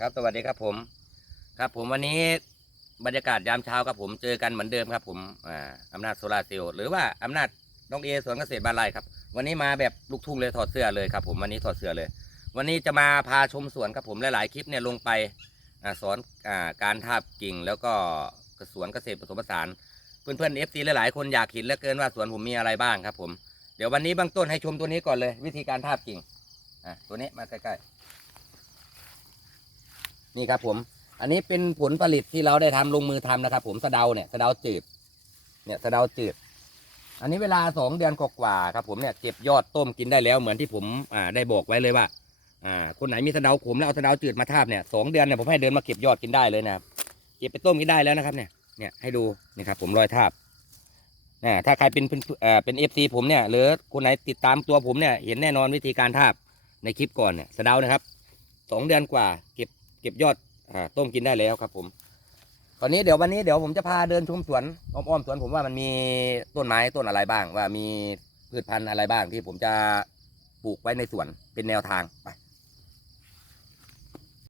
ครับสวัสดีครับผม ครับผมวันนี้บรรยากาศยามเช้าครับผมเจอกันเหมือนเดิมครับผมอ่าอำนาจโซลาเซลล์หรือว่าอำนาจน้องเอสวนเกษตรบ้านไร่ครับ วันนี้มาแบบลูกทุ่งเลยถอดเสื้อเลยครับผมวันนี้ถอดเสื้อเลย วันนี้จะมาพาชมสวนครับผมหลายๆคลิปเนี่ยลงไปอาสอนอาการทาบกิ่งแล้วก็สวนเกษตรผสมผสานเพื่อนๆเอฟซีหลายๆคนอยากเห็นเหลือเกินว่าสวนผมมีอะไรบ้างครับผมเดี๋ยววันนี้บื้องต้นให้ชมตัวนี้ก่อนเลย วิธีการทาบกิ่งอะตัวนี้มาใกล้ๆ นี่ครับผม อันนี้เป็นผลผลิตที่เราได้ทำลงมือทำนะครับ ผมสะเดาเนี่ยสะเดาจืด เนี่ยสะเดาจืด อันนี้เวลาสองเดือนกว่าๆครับผมเนี่ยเก็บยอดต้มกินได้แล้วเหมือนที่ผมอ่าได้บอกไว้เลยว่า อ่า คนไหนมีสะเดาขมแล้วเอาสะเดาจืดมาทาบเนี่ยสองเดือนเนี่ยผมให้เดินมาเก็บยอดกินได้เลยนะครับเก็บไปต้มกินได้แล้วนะครับ เนี่ย เนี่ยให้ดูนี่ครับผมรอยทาบนะถ้าใครเป็นเอนเอ่อเป็นเอฟซีผมเนี่ย หรือคนไหนติดตามตัวผมเนี่ย เห็นแน่นอนวิธีการทาบในคลิปก่อนเนี่ยสะเดานะครับสองเดือนกว่าเก็บ เก็บยอดอ่าต้มกินได้แล้วครับผมตอนนี้เดี๋ยววันนี้เดี๋ยวผมจะพาเดินชมสวนอ้อมๆสวนผมว่ามันมีต้นไม้ต้นอะไรบ้าง ว่ามีพืชพันธุ์อะไรบ้างที่ผมจะปลูกไว้ในสวนเป็นแนวทางไป